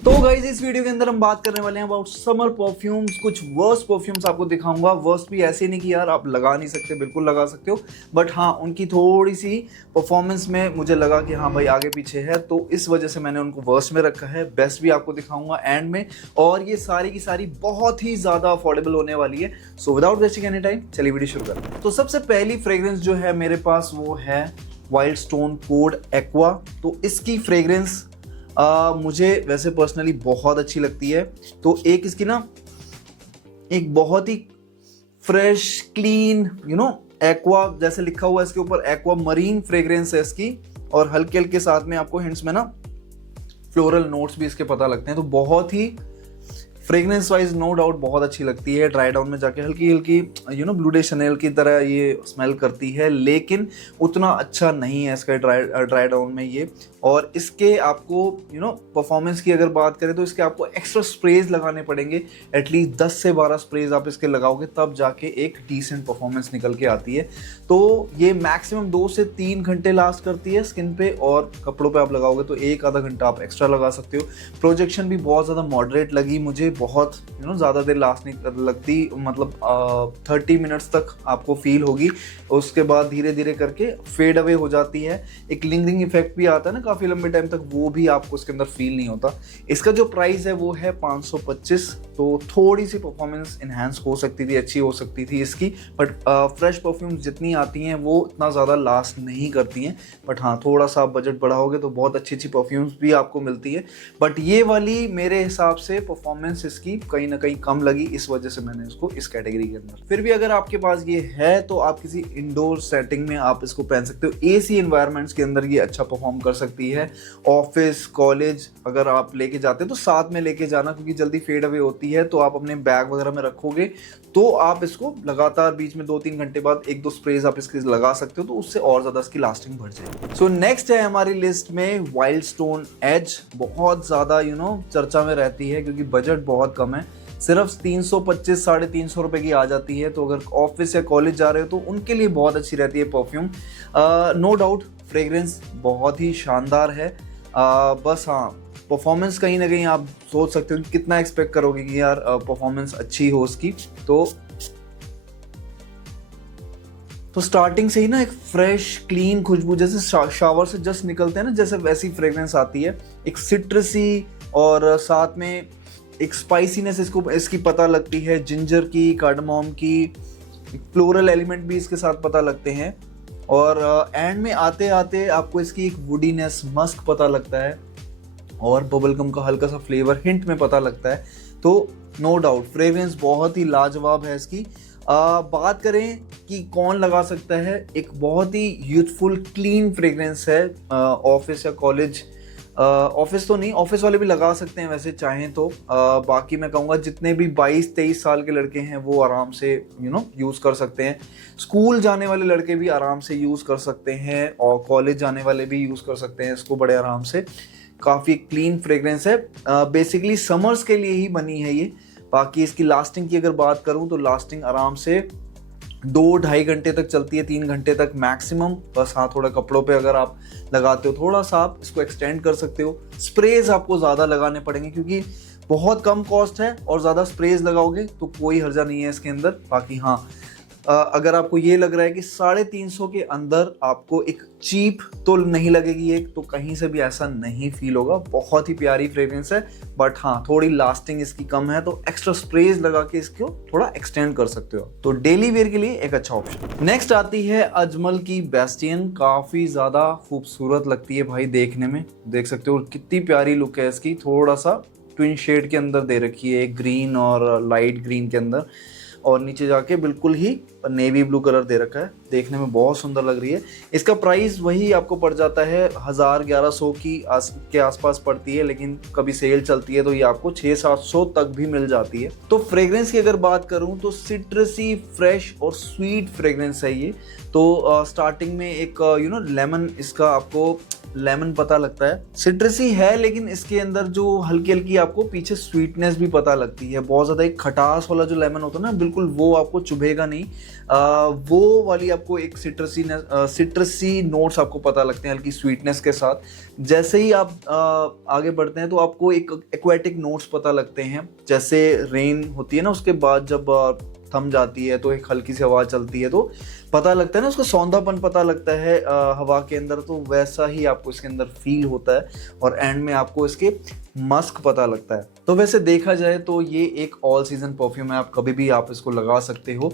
तो गाइस इस वीडियो के अंदर हम बात करने वाले हैं अबाउट समर परफ्यूम्स। कुछ वर्स्ट परफ्यूम्स आपको दिखाऊंगा। वर्स्ट भी ऐसे नहीं कि यार आप लगा नहीं सकते, बिल्कुल लगा सकते हो, बट हाँ उनकी थोड़ी सी परफॉर्मेंस में मुझे लगा कि हाँ भाई आगे पीछे है, तो इस वजह से मैंने उनको वर्स्ट में रखा है। बेस्ट भी आपको दिखाऊंगा एंड में, और ये सारी की सारी बहुत ही ज़्यादा अफोर्डेबल होने वाली है। So without wasting any time चलिए वीडियो शुरू करते हैं। तो सबसे पहली फ्रेग्रेंस जो है मेरे पास वो है वाइल्ड स्टोन कोड एक्वा। तो इसकी फ्रेग्रेंस मुझे वैसे पर्सनली बहुत अच्छी लगती है। तो एक इसकी ना एक बहुत ही फ्रेश क्लीन एक्वा जैसे लिखा हुआ है इसके ऊपर, एक्वा मरीन फ्रेग्रेंस है इसकी, और हल्के हल्के साथ में आपको हिंट्स में ना फ्लोरल नोट्स भी इसके पता लगते हैं। तो बहुत ही फ्रेग्रेंस वाइज नो डाउट बहुत अच्छी लगती है। ड्राई डाउन में जाके हल्की हल्की ब्लू डे शनेल की तरह ये स्मेल करती है, लेकिन उतना अच्छा नहीं है इसका ड्राई डाउन में ये। और इसके आपको परफॉर्मेंस की अगर बात करें तो इसके आपको एक्स्ट्रा स्प्रेज लगाने पड़ेंगे। एटलीस्ट 10 से 12 स्प्रेज आप इसके लगाओगे तब जाके एक डिसेंट परफॉर्मेंस निकल के आती है। तो ये मैक्सिमम 2 से 3 घंटे लास्ट करती है स्किन पे, और कपड़ों पे आप लगाओगे तो 1-आधा घंटा आप एक्स्ट्रा लगा सकते हो। प्रोजेक्शन भी बहुत ज़्यादा मॉडरेट लगी मुझे, बहुत ज़्यादा देर लास्ट नहीं लगती, मतलब 30 मिनट्स तक आपको फील होगी। उसके बाद धीरे धीरे करके फेड अवे हो जाती है। एक लिंगरिंग इफेक्ट भी आता है ना काफ़ी लंबे टाइम तक, वो भी आपको इसके अंदर फील नहीं होता। इसका जो प्राइस है वो है 525। तो थोड़ी सी परफॉर्मेंस इन्हांस हो सकती थी, अच्छी हो सकती थी इसकी, बट फ्रेश परफ्यूम्स जितनी आती हैं वो इतना ज़्यादा लास्ट नहीं करती हैं। बट हाँ थोड़ा सा आप बजट बढ़ाओगे तो बहुत अच्छी अच्छी परफ्यूम्स भी आपको मिलती है। बट ये वाली मेरे हिसाब से परफॉर्मेंस इसकी कहीं ना कहीं कम लगी, इस वजह से मैंने इसको इस कैटेगरी के अंदर। फिर भी अगर आपके पास ये है तो आप किसी इंडोर सेटिंग में आप इसको पहन सकते हो। एसी एनवायरनमेंट्स के अंदर ये अच्छा परफॉर्म कर सकती है। ऑफिस कॉलेज अगर आप लेके जाते हैं तो साथ में लेके जाना, क्योंकि जल्दी फेड अवे होती है। तो आप अपने बैग वगैरह में रखोगे तो आप इसको लगातार बीच में 2-3 घंटे बाद 1-2 स्प्रेज आप इसके लगा सकते हो, तो उससे और ज्यादा इसकी लास्टिंग बढ़ जाएगी। सो नेक्स्ट है हमारी लिस्ट में वाइल्ड स्टोन एज। बहुत ज्यादा चर्चा में रहती है क्योंकि बजट बहुत कम है, सिर्फ 325-350 रुपए की आ जाती है। तो अगर ऑफिस या कॉलेज जा रहे हो तो उनके लिए बहुत अच्छी रहती है परफ्यूम। नो डाउट फ्रेग्रेंस बहुत ही शानदार है। बस हाँ परफॉर्मेंस कहीं ना कहीं आप सोच सकते हो कि कितना एक्सपेक्ट करोगे कि यार परफॉर्मेंस अच्छी हो उसकी। तो स्टार्टिंग से ही ना एक फ्रेश क्लीन खुशबू, जैसे शावर से जस्ट निकलते हैं ना जैसे वैसी फ्रेग्रेंस आती है। एक सिट्रसी और साथ में एक स्पाइसीनेस इसकी पता लगती है, जिंजर की, कार्डमम की, फ्लोरल एलिमेंट भी इसके साथ पता लगते हैं। और एंड में आते आते आपको इसकी एक वुडीनेस, मस्क पता लगता है, और बबलगम का हल्का सा फ्लेवर हिंट में पता लगता है। तो नो डाउट फ्रेग्रेंस बहुत ही लाजवाब है इसकी। बात करें कि कौन लगा सकता है, एक बहुत ही यूथफुल क्लीन फ्रेग्रेंस है। ऑफिस या कॉलेज, ऑफिस तो नहीं, ऑफिस वाले भी लगा सकते हैं वैसे चाहें तो। बाकी मैं कहूँगा जितने भी 22-23 साल के लड़के हैं वो आराम से यूज़ कर सकते हैं। स्कूल जाने वाले लड़के भी आराम से यूज़ कर सकते हैं, और कॉलेज जाने वाले भी यूज़ कर सकते हैं इसको बड़े आराम से। काफ़ी क्लीन फ्रेग्रेंस है, बेसिकली समर्स के लिए ही बनी है ये। बाकी इसकी लास्टिंग की अगर बात करूँ तो लास्टिंग आराम से 2-2.5 घंटे तक चलती है, 3 घंटे तक मैक्सिमम। बस हाँ थोड़ा कपड़ों पे अगर आप लगाते हो थोड़ा सा आप इसको एक्सटेंड कर सकते हो। स्प्रेज आपको ज़्यादा लगाने पड़ेंगे क्योंकि बहुत कम कॉस्ट है, और ज़्यादा स्प्रेज लगाओगे तो कोई हर्जा नहीं है इसके अंदर। बाकी हाँ अगर आपको ये लग रहा है कि 350 के अंदर आपको एक चीप तो नहीं लगेगी एक, तो कहीं से भी ऐसा नहीं फील होगा। बहुत ही प्यारी फ्रेग्रेंस है, बट हाँ थोड़ी लास्टिंग इसकी कम है, तो एक्स्ट्रा स्प्रेज लगा के इसको थोड़ा एक्सटेंड कर सकते हो। तो डेली वेयर के लिए एक अच्छा ऑप्शन। नेक्स्ट आती है अजमल की बेस्टियन। काफ़ी ज़्यादा खूबसूरत लगती है भाई देखने में, देख सकते हो कितनी प्यारी लुक है इसकी। थोड़ा सा ट्विन शेड के अंदर दे रखी है, ग्रीन और लाइट ग्रीन के अंदर, और नीचे जाके बिल्कुल ही नेवी ब्लू कलर दे रखा है। देखने में बहुत सुंदर लग रही है। इसका प्राइस वही आपको पड़ जाता है 1000-1100 के आसपास पड़ती है, लेकिन कभी सेल चलती है तो ये आपको 600-700 तक भी मिल जाती है। तो फ्रेग्रेंस की अगर बात करूं तो सिट्रसी, फ्रेश और स्वीट फ्रेग्रेंस है ये। तो स्टार्टिंग में एक लेमन इसका आपको लेमन पता लगता है, सिट्रसी है, लेकिन इसके अंदर जो हल्की हल्की आपको पीछे स्वीटनेस भी पता लगती है। बहुत ज़्यादा एक खटास वाला जो लेमन होता है ना, बिल्कुल वो आपको चुभेगा नहीं। वो वाली आपको एक सिट्रसी नोट्स आपको पता लगते हैं हल्की स्वीटनेस के साथ। जैसे ही आप आगे बढ़ते हैं तो आपको एक एक्वेटिक नोट्स पता लगते हैं, जैसे रेन होती है ना, उसके बाद जब थम जाती है तो एक हल्की सी हवा चलती है तो पता लगता है ना, उसका सौंधापन पता लगता है हवा के अंदर, तो वैसा ही आपको इसके अंदर फील होता है। और एंड में आपको इसके मस्क पता लगता है। तो वैसे देखा जाए तो ये एक ऑल सीजन परफ्यूम है, आप कभी भी आप इसको लगा सकते हो,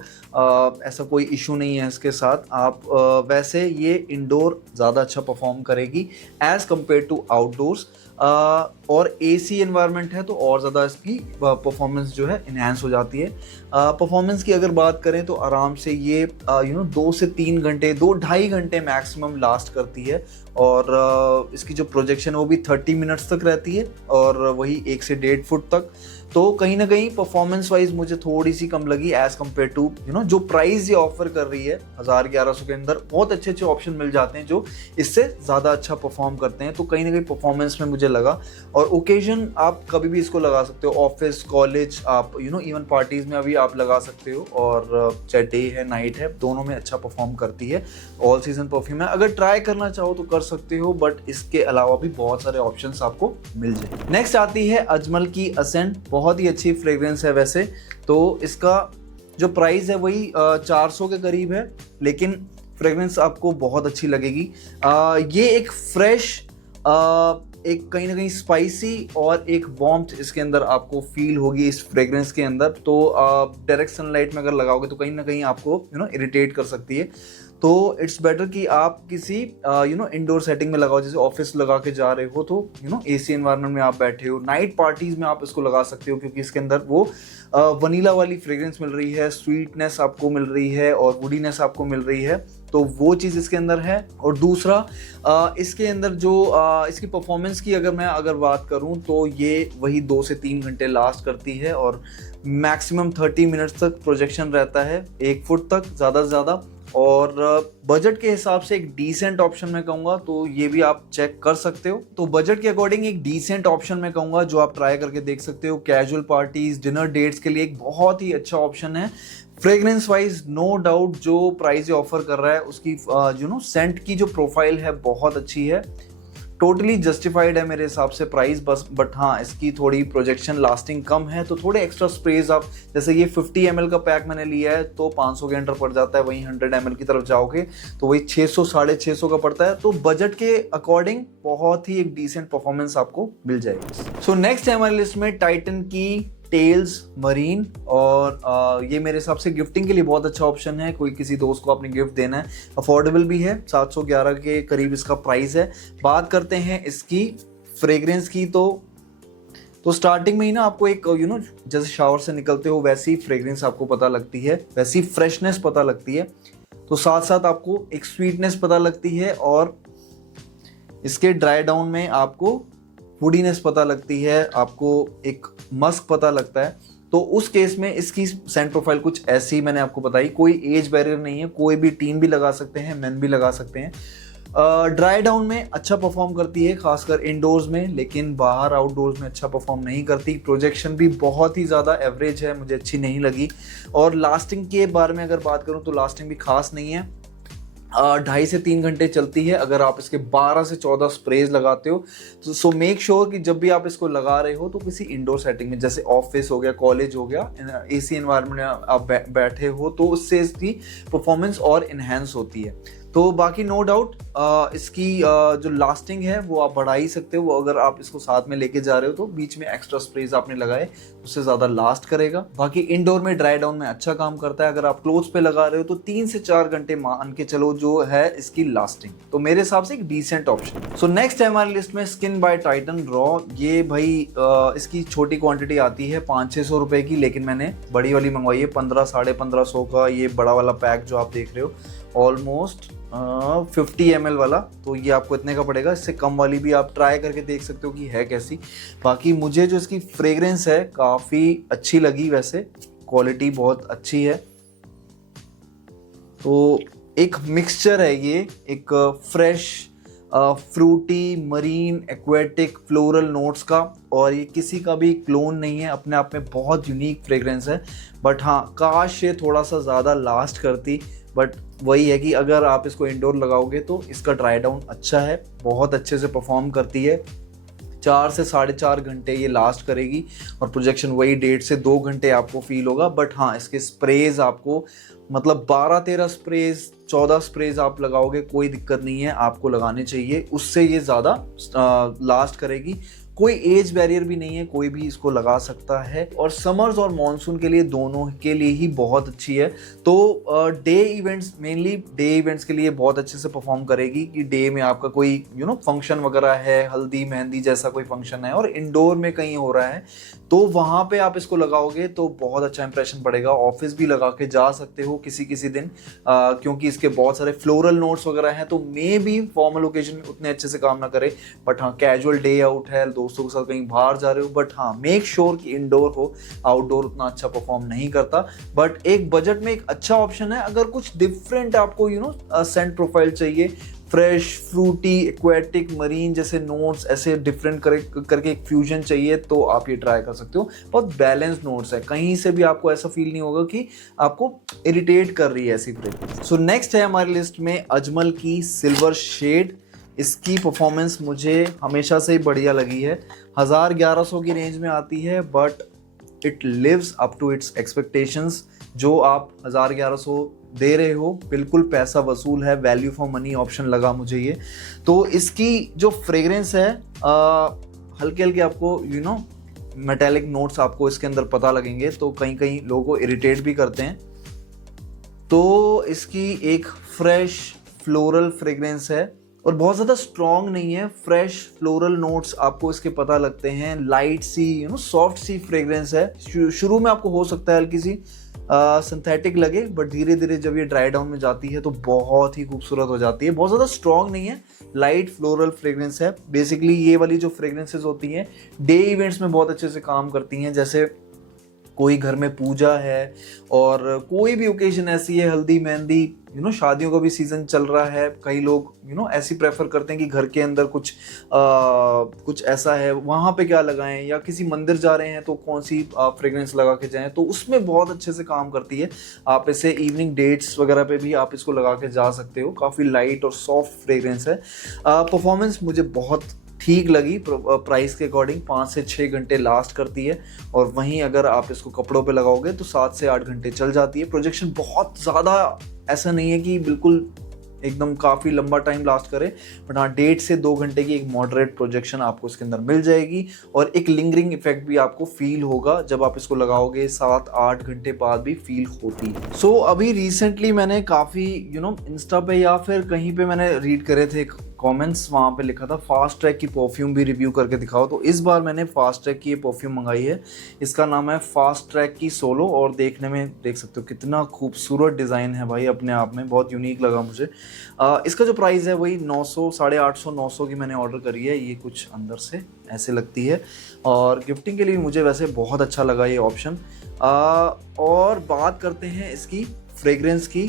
ऐसा कोई इशू नहीं है इसके साथ। आप वैसे ये इंडोर ज़्यादा अच्छा परफॉर्म करेगी एज कम्पेयर टू आउटडोर्स, और एसी एनवायरनमेंट है तो और ज़्यादा इसकी परफॉर्मेंस जो है इन्हांस हो जाती है। परफॉर्मेंस की अगर बात करें तो आराम से ये 2 से 3 घंटे, 2-2.5 घंटे मैक्सिमम लास्ट करती है। और इसकी जो प्रोजेक्शन वो भी 30 मिनट्स तक रहती है, और वही 1 से 1.5 फुट तक। तो कहीं ना कहीं परफॉर्मेंस वाइज मुझे थोड़ी सी कम लगी एज कम्पेयर टू जो प्राइस ये ऑफर कर रही है 1000-1100 के अंदर। बहुत अच्छे अच्छे ऑप्शन मिल जाते हैं जो इससे ज़्यादा अच्छा परफॉर्म करते हैं, तो कहीं ना कहीं परफॉर्मेंस में मुझे लगा। और ओकेजन आप कभी भी इसको लगा सकते हो, ऑफिस, कॉलेज, आप इवन पार्टीज में अभी आप लगा सकते हो। और चाहे डे है नाइट है, दोनों में अच्छा परफॉर्म करती है। ऑल सीजन परफ्यूम है, अगर ट्राई करना चाहो तो कर सकते हो, बट इसके अलावा भी बहुत सारे ऑप्शंस आपको मिल जाए। नेक्स्ट आती है अजमल की असेंट, बहुत ही अच्छी फ्रेग्रेंस है वैसे तो। इसका जो प्राइस है वही 400 के करीब है, लेकिन फ्रेग्रेंस आपको बहुत अच्छी लगेगी। ये एक फ्रेश, एक कहीं ना कहीं स्पाइसी और एक वार्मथ इसके अंदर आपको फील होगी इस फ्रेग्रेंस के अंदर। तो डायरेक्ट सनलाइट में अगर लगाओगे तो कहीं ना कहीं आपको इरिटेट कर सकती है। तो इट्स बेटर कि आप किसी इंडोर सेटिंग में लगाओ, जैसे ऑफिस लगा के जा रहे हो तो एसी एनवायरनमेंट में आप बैठे हो, नाइट पार्टीज में आप इसको लगा सकते हो, क्योंकि इसके अंदर वो वनीला वाली फ्रेग्रेंस मिल रही है, स्वीटनेस आपको मिल रही है और वुडीनेस आपको मिल रही है, तो वो चीज़ इसके अंदर है। और दूसरा इसके अंदर जो इसकी परफॉर्मेंस की अगर बात करूं तो ये वही 2 से 3 घंटे लास्ट करती है, और मैक्सिमम 30 मिनट्स तक प्रोजेक्शन रहता है, 1 फुट तक ज़्यादा से ज़्यादा। और बजट के हिसाब से एक डिसेंट ऑप्शन मैं कहूँगा, तो ये भी आप चेक कर सकते हो। तो बजट के अकॉर्डिंग एक डिसेंट ऑप्शन मैं कहूँगा जो आप ट्राई करके देख सकते हो। कैजुअल पार्टीज, डिनर डेट्स के लिए एक बहुत ही अच्छा ऑप्शन है। फ्रेग्रेंस वाइज नो डाउट जो प्राइस ऑफर कर रहा है उसकी सेंट की जो प्रोफाइल है बहुत अच्छी है, टोटली जस्टिफाइड है मेरे हिसाब से प्राइस बस। बट हाँ, इसकी थोड़ी प्रोजेक्शन लास्टिंग कम है, तो थोड़े एक्स्ट्रा स्प्रेज आप, जैसे ये 50 ml का पैक मैंने लिया है तो 500 के अंडर पड़ जाता है, वहीं 100 ml की तरफ जाओगे तो वही 600-650 का पड़ता है। तो बजट के अकॉर्डिंग बहुत ही एक डिसेंट परफॉर्मेंस आपको मिल जाएगी। सो नेक्स्ट है हमारी लिस्ट में टाइटन की टेल्स मरीन, और ये मेरे हिसाब से गिफ्टिंग के लिए बहुत अच्छा ऑप्शन है। कोई किसी दोस्त को आपने गिफ्ट देना है, अफोर्डेबल भी है, 711 के करीब इसका प्राइस है। बात करते हैं इसकी फ्रेग्रेंस की, तो स्टार्टिंग में ही ना आपको एक जैसे शावर से निकलते हो वैसी फ्रेग्रेंस आपको पता लगती है, वैसी फ्रेशनेस पता लगती है। तो साथ साथ आपको एक स्वीटनेस पता लगती है, और इसके ड्राई डाउन में आपको वुडीनेस पता लगती है, आपको एक मस्क पता लगता है। तो उस केस में इसकी सेंट प्रोफाइल कुछ ऐसी मैंने आपको बताई। कोई एज बैरियर नहीं है, कोई भी टीन भी लगा सकते हैं, मेन भी लगा सकते हैं। ड्राई डाउन में अच्छा परफॉर्म करती है, खासकर इंडोर्स में, लेकिन बाहर आउटडोर्स में अच्छा परफॉर्म नहीं करती। प्रोजेक्शन भी बहुत ही ज़्यादा एवरेज है, मुझे अच्छी नहीं लगी। और लास्टिंग के बारे में अगर बात करूँ तो लास्टिंग भी खास नहीं है, 2.5 से 3 घंटे चलती है अगर आप इसके 12 से 14 स्प्रेज लगाते हो। तो सो मेक श्योर कि जब भी आप इसको लगा रहे हो तो किसी इंडोर सेटिंग में, जैसे ऑफिस हो गया, कॉलेज हो गया, एसी एनवायरनमेंट में आप बैठे हो, तो उससे इसकी परफॉर्मेंस और इन्हेंस होती है। तो बाकी नो डाउट इसकी जो लास्टिंग है वो आप बढ़ा ही सकते हो। वो अगर आप इसको साथ में लेके जा रहे हो तो बीच में एक्स्ट्रा स्प्रेज आपने लगाए, उससे ज़्यादा लास्ट करेगा। बाकी इंडोर में ड्राई डाउन में अच्छा काम करता है। अगर आप क्लोथ्स पे लगा रहे हो तो 3 से 4 घंटे मान के चलो जो है इसकी लास्टिंग, तो मेरे हिसाब से एक डिसेंट ऑप्शन। सो नेक्स्ट है हमारी लिस्ट में स्किन बाय टाइटन रॉ। ये भाई इसकी छोटी क्वांटिटी आती है 500-600 रुपए की, लेकिन मैंने बड़ी वाली मंगवाई है 1500-1550 का। ये बड़ा वाला पैक जो आप देख रहे हो ऑलमोस्ट 50 ml वाला, तो ये आपको इतने का पड़ेगा। इससे कम वाली भी आप ट्राई करके देख सकते हो कि है कैसी। बाकी मुझे जो इसकी फ्रेग्रेंस है काफ़ी अच्छी लगी, वैसे क्वालिटी बहुत अच्छी है। तो एक मिक्सचर है ये, एक fresh fruity, marine, aquatic, floral notes का, और ये किसी का भी क्लोन नहीं है, अपने आप में बहुत यूनिक फ्रेग्रेंस है। बट हाँ, काश ये थोड़ा सा ज़्यादा लास्ट करती, बट वही है कि अगर आप इसको इंडोर लगाओगे तो इसका ड्राई डाउन अच्छा है, बहुत अच्छे से परफॉर्म करती है। 4 से 4.5 घंटे ये लास्ट करेगी और प्रोजेक्शन वही 1.5 से 2 घंटे आपको फील होगा। बट हाँ, इसके स्प्रेज आपको मतलब 12-13 स्प्रेज, 14 स्प्रेज आप लगाओगे, कोई दिक्कत नहीं है, आपको लगाने चाहिए, उससे ये ज़्यादा लास्ट करेगी। कोई एज बैरियर भी नहीं है, कोई भी इसको लगा सकता है, और समर्स और मॉनसून के लिए दोनों के लिए ही बहुत अच्छी है। तो day events, mainly day events के लिए बहुत अच्छे से परफॉर्म करेगी कि डे में आपका कोई फंक्शन वगैरह है, हल्दी मेहंदी जैसा कोई फंक्शन है और इंडोर में कहीं हो रहा है, तो वहाँ पे आप इसको लगाओगे तो बहुत अच्छा इंप्रेशन पड़ेगा। ऑफिस भी लगा के जा सकते हो किसी किसी दिन, क्योंकि इसके बहुत सारे फ्लोरल नोट्स वगैरह हैं, तो मे भी फॉर्मल ओकेजन में उतने अच्छे से काम ना करे। बट हाँ, कैजुअल डे आउट है, दोस्तों के साथ कहीं बाहर जा रहे हो, बट हाँ मेक श्योर कि इंडोर हो, आउटडोर उतना अच्छा परफॉर्म नहीं करता। बट एक बजट में एक अच्छा ऑप्शन है, अगर कुछ डिफरेंट आपको सेंट प्रोफाइल चाहिए, फ्रेश, फ्रूटी, एक्वेटिक, मरीन जैसे नोट्स, ऐसे डिफरेंट करके एक फ्यूजन चाहिए, तो आप ये ट्राई कर सकते हो। बहुत बैलेंस नोट्स है, कहीं से भी आपको ऐसा फील नहीं होगा कि आपको इरिटेट कर रही है ऐसी फ्रेग्रेंस। सो नेक्स्ट है हमारी लिस्ट में अजमल की सिल्वर शेड। इसकी परफॉर्मेंस मुझे हमेशा से ही बढ़िया लगी है। 1000-1100 की रेंज में आती है, but it lives up to its expectations. जो आप 1000-1100 दे रहे हो, बिल्कुल पैसा वसूल है, वैल्यू फॉर मनी ऑप्शन लगा मुझे ये। तो इसकी जो फ्रेग्रेंस है, हल्के हल्के आपको मेटेलिक नोट्स आपको इसके अंदर पता लगेंगे, तो कहीं कहीं लोगों को इरिटेट भी करते हैं। तो इसकी एक फ्रेश फ्लोरल फ्रेग्रेंस है और बहुत ज़्यादा स्ट्रॉन्ग नहीं है, फ्रेश फ्लोरल नोट्स आपको इसके पता लगते हैं, लाइट सी सॉफ्ट सी फ्रेग्रेंस है। शुरू में आपको हो सकता है हल्की सी सिंथेटिक लगे, बट धीरे धीरे जब ये ड्राई डाउन में जाती है तो बहुत ही खूबसूरत हो जाती है। बहुत ज़्यादा स्ट्रॉन्ग नहीं है, लाइट फ्लोरल फ्रेग्रेंस है। बेसिकली ये वाली जो फ्रेग्रेंसेस होती हैं डे इवेंट्स में बहुत अच्छे से काम करती हैं, जैसे कोई घर में पूजा है और कोई भी ओकेजन ऐसी है, हल्दी मेहंदी, शादियों का भी सीजन चल रहा है, कई लोग ऐसी प्रेफर करते हैं कि घर के अंदर कुछ ऐसा है, वहाँ पे क्या लगाएं, या किसी मंदिर जा रहे हैं तो कौन सी फ्रेग्रेंस लगा के जाएं, तो उसमें बहुत अच्छे से काम करती है। आप इसे इवनिंग डेट्स वगैरह पे भी आप इसको लगा के जा सकते हो, काफ़ी लाइट और सॉफ्ट फ्रेग्रेंस है। परफॉर्मेंस मुझे बहुत ठीक लगी, प्राइस के अकॉर्डिंग 5 से 6 घंटे लास्ट करती है, और वहीं अगर आप इसको कपड़ों पे लगाओगे तो 7 से 8 घंटे चल जाती है। प्रोजेक्शन बहुत ज़्यादा ऐसा नहीं है कि बिल्कुल एकदम काफ़ी लंबा टाइम लास्ट करे, बट हाँ 1.5 से 2 घंटे की एक मॉडरेट प्रोजेक्शन आपको इसके अंदर मिल जाएगी, और एक लिंगरिंग इफेक्ट भी आपको फील होगा जब आप इसको लगाओगे, 7-8 घंटे बाद भी फील होती है। सो अभी रिसेंटली मैंने काफ़ी इंस्टा पे या फिर कहीं पे मैंने रीड करे थे कमेंट्स, वहाँ पे लिखा था फास्ट ट्रैक की परफ्यूम भी रिव्यू करके दिखाओ, तो इस बार मैंने फास्ट ट्रैक की ये परफ्यूम मंगाई है। इसका नाम है फास्ट ट्रैक की सोलो, और देखने में देख सकते हो कितना खूबसूरत डिज़ाइन है भाई, अपने आप में बहुत यूनिक लगा मुझे। इसका जो प्राइस है वही 900, 850, 900 की मैंने ऑर्डर करी है। ये कुछ अंदर से ऐसे लगती है, और गिफ्टिंग के लिए मुझे वैसे बहुत अच्छा लगा ये ऑप्शन। और बात करते हैं इसकी फ्रेग्रेंस की,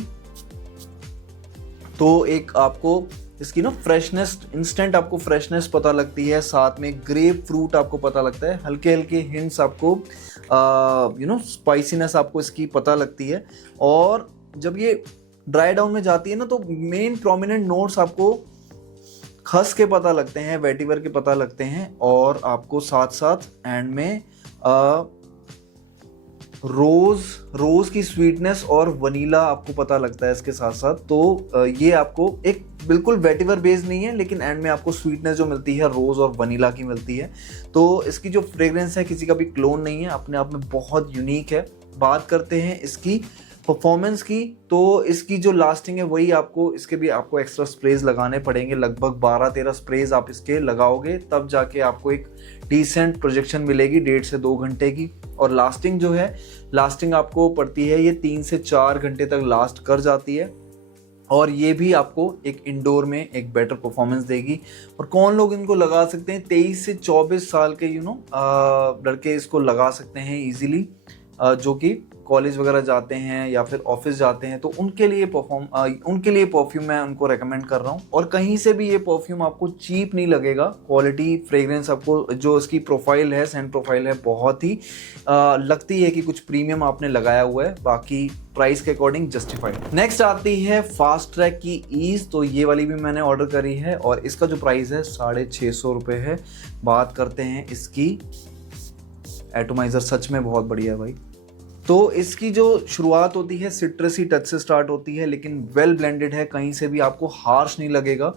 तो एक आपको इसकी फ्रेशनेस, इंस्टेंट आपको फ्रेशनेस पता लगती है, साथ में ग्रेप फ्रूट आपको पता लगता है, हल्के हल्के हिंट्स आपको स्पाइसीनेस आपको इसकी पता लगती है। और जब ये ड्राई डाउन में जाती है ना, तो मेन प्रोमिनेंट नोट्स आपको खस के पता लगते हैं, वेटिवर के पता लगते हैं, और आपको साथ साथ एंड में रोज की स्वीटनेस और वनीला आपको पता लगता है इसके साथ साथ। तो ये आपको एक बिल्कुल वेटिवर बेस नहीं है, लेकिन एंड में आपको स्वीटनेस जो मिलती है रोज और वनीला की मिलती है। तो इसकी जो फ्रेग्रेंस है किसी का भी क्लोन नहीं है, अपने आप में बहुत यूनिक है। बात करते हैं इसकी परफॉर्मेंस की, तो इसकी जो लास्टिंग है वही आपको, इसके भी आपको एक्स्ट्रा स्प्रेज लगाने पड़ेंगे, लगभग 12-13 स्प्रेज आप इसके लगाओगे, तब जाके आपको एक डिसेंट प्रोजेक्शन मिलेगी 1.5 से 2 घंटे की। और लास्टिंग जो है, लास्टिंग आपको पड़ती है ये 3 से 4 घंटे तक लास्ट कर जाती है, और ये भी आपको एक इंडोर में एक बेटर परफॉर्मेंस देगी। और कौन लोग इनको लगा सकते हैं, 23 से 24 साल के लड़के इसको लगा सकते हैं इजीली। जो कि कॉलेज वगैरह जाते हैं या फिर ऑफिस जाते हैं, तो उनके लिए परफ्यूम मैं उनको रेकमेंड कर रहा हूँ। और कहीं से भी ये परफ्यूम आपको चीप नहीं लगेगा। क्वालिटी फ्रेग्रेंस आपको जो इसकी प्रोफाइल है, सेंट प्रोफाइल है, बहुत ही लगती है कि कुछ प्रीमियम आपने लगाया हुआ है, बाकी प्राइस के अकॉर्डिंग जस्टिफाइड। नेक्स्ट आती है फास्ट ट्रैक की ईज। तो ये वाली भी मैंने ऑर्डर करी है और इसका जो प्राइस है 650 रुपये है। बात करते हैं इसकी। एटोमाइजर सच में बहुत बढ़िया है भाई। तो इसकी जो शुरुआत होती है सिट्रसी टच से स्टार्ट होती है, लेकिन वेल ब्लेंडेड है, कहीं से भी आपको हार्श नहीं लगेगा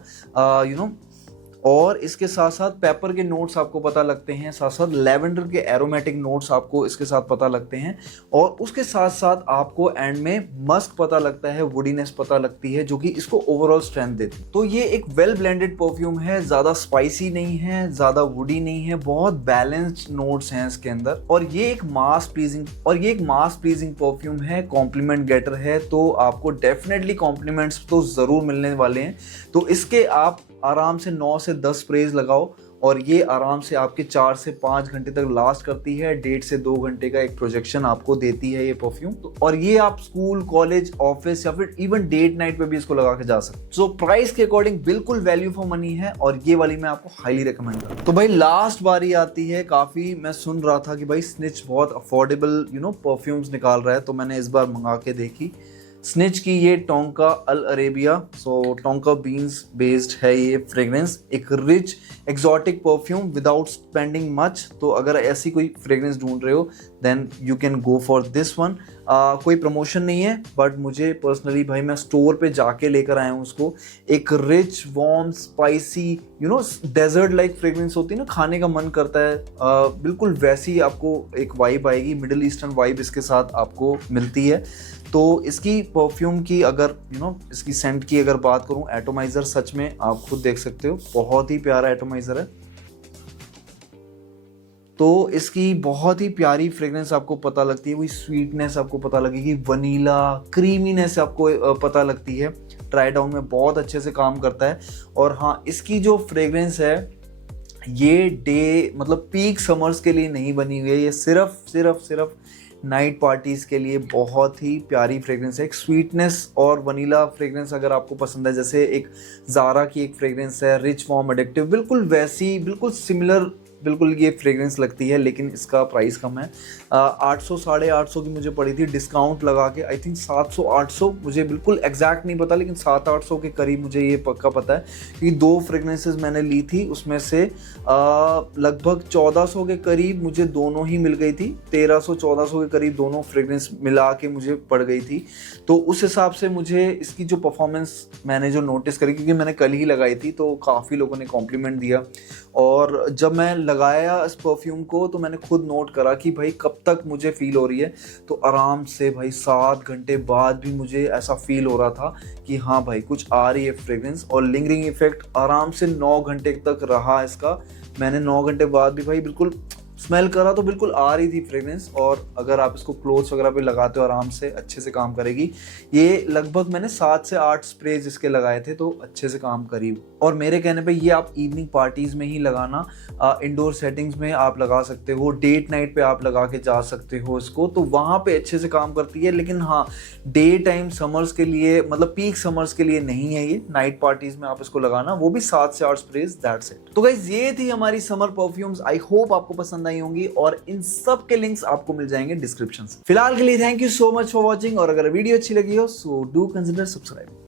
और इसके साथ साथ पेपर के नोट्स आपको पता लगते हैं, साथ साथ लेवेंडर के एरोमेटिक नोट्स आपको इसके साथ पता लगते हैं और उसके साथ साथ आपको एंड में मस्क पता लगता है, वुडीनेस पता लगती है, जो कि इसको ओवरऑल स्ट्रेंथ देती है। तो ये एक वेल ब्लेंडेड परफ्यूम है, ज़्यादा स्पाइसी नहीं है, ज़्यादा वुडी नहीं है, बहुत बैलेंस्ड नोट्स हैं इसके अंदर और ये एक मास प्लीजिंग परफ्यूम है, कॉम्प्लीमेंट गेटर है, तो आपको डेफिनेटली कॉम्प्लीमेंट्स तो ज़रूर मिलने वाले हैं। तो इसके आप आराम से 9 से 10 स्प्रेज लगाओ और ये आराम से आपके 4 से 5 घंटे तक लास्ट करती है। 1.5 से 2 घंटे का एक प्रोजेक्शन आपको देती है ये परफ्यूम। तो और ये आप स्कूल, कॉलेज, ऑफिस या फिर इवन डेट नाइट पे भी इसको लगा के जा सकते। सो प्राइस के अकॉर्डिंग बिल्कुल वैल्यू फॉर मनी है और ये वाली मैं आपको हाईली रिकमेंड करता हूँ। तो भाई लास्ट बारी आती है। काफी मैं सुन रहा था कि भाई स्निच बहुत अफोर्डेबल परफ्यूम्स निकाल रहा है, तो मैंने इस बार मंगा के देखी। स्निच की ये Tonka al Arabia, so tonka beans based है ये फ्रेग्रेंस। एक rich exotic perfume without spending much. तो अगर ऐसी कोई फ्रेग्रेंस ढूंढ रहे हो then you can go for this one. कोई प्रमोशन नहीं है, बट मुझे पर्सनली भाई मैं स्टोर पे जाके लेकर आया हूँ उसको। एक rich warm spicy desert like fragrance होती है ना, खाने का मन करता है, बिल्कुल वैसी आपको एक वाइब आएगी, मिडिल ईस्टर्न वाइब इसके साथ आपको मिलती है। तो इसकी परफ्यूम की अगर इसकी सेंट की अगर बात करूं, एटोमाइजर सच में आप खुद देख सकते हो, बहुत ही प्यारा एटोमाइजर है। तो इसकी बहुत ही प्यारी फ्रेग्रेंस आपको पता लगती है, वही स्वीटनेस आपको पता लगेगी, वनीला क्रीमीनेस आपको पता लगती है। ट्राई डाउन में बहुत अच्छे से काम करता है। और हाँ, इसकी जो फ्रेग्रेंस है ये पीक समर्स के लिए नहीं बनी हुई है, ये सिर्फ नाइट पार्टीज के लिए बहुत ही प्यारी फ्रेग्रेंस है। एक स्वीटनेस और वनीला फ्रेग्रेंस अगर आपको पसंद है, जैसे एक ज़ारा की एक फ्रेग्रेंस है रिच वार्म एडिक्टिव, बिल्कुल वैसी, बिल्कुल सिमिलर बिल्कुल ये फ्रेग्रेंस लगती है, लेकिन इसका प्राइस कम है। 800 850 की मुझे पड़ी थी, डिस्काउंट लगा के आई थिंक 700 800, मुझे बिल्कुल एग्जैक्ट नहीं पता, लेकिन 700-800 के करीब मुझे ये पक्का पता है, क्योंकि 2 फ्रेग्रेंसेस मैंने ली थी, उसमें से लगभग 1400 के करीब मुझे दोनों ही मिल गई थी। 1300-1400 के करीब दोनों फ्रेग्रेंस मिला के मुझे पड़ गई थी। तो उस हिसाब से मुझे इसकी जो परफॉर्मेंस मैंने जो नोटिस करी, क्योंकि मैंने कल ही लगाई थी, तो काफ़ी लोगों ने कॉम्प्लीमेंट दिया। और जब मैं लगाया इस परफ्यूम को तो मैंने खुद नोट करा कि भाई कब तक मुझे फील हो रही है, तो आराम से भाई 7 घंटे बाद भी मुझे ऐसा फील हो रहा था कि हाँ भाई कुछ आ रही है फ्रेग्रेंस। और लिंगरिंग इफेक्ट आराम से 9 घंटे तक रहा इसका। मैंने 9 घंटे बाद भी भाई बिल्कुल स्मेल करा तो बिल्कुल आ रही थी फ्रेग्रेंस। और अगर आप इसको क्लोथ्स वगैरह पे लगाते हो आराम से अच्छे से काम करेगी। ये लगभग मैंने 7 से 8 स्प्रेज इसके लगाए थे, तो अच्छे से काम करी। और मेरे कहने पे ये आप इवनिंग पार्टीज में ही लगाना, इंडोर सेटिंग्स में आप लगा सकते हो, डेट नाइट पे आप लगा के जा सकते हो इसको, तो वहाँ पे अच्छे से काम करती है। लेकिन हाँ, डे टाइम समर्स के लिए, मतलब पीक समर्स के लिए नहीं है ये। नाइट पार्टीज में आप इसको लगाना, वो भी 7 से 8 स्प्रेज, दैट्स इट। तो गाइस ये थी हमारी समर परफ्यूम्स। आई होप आपको पसंद आई होंगी और इन सब के लिंक्स आपको मिल जाएंगे डिस्क्रिप्शन से। फिलहाल के लिए thank you so much for watching, और अगर वीडियो अच्छी लगी हो सो डू कंसिडर सब्सक्राइब।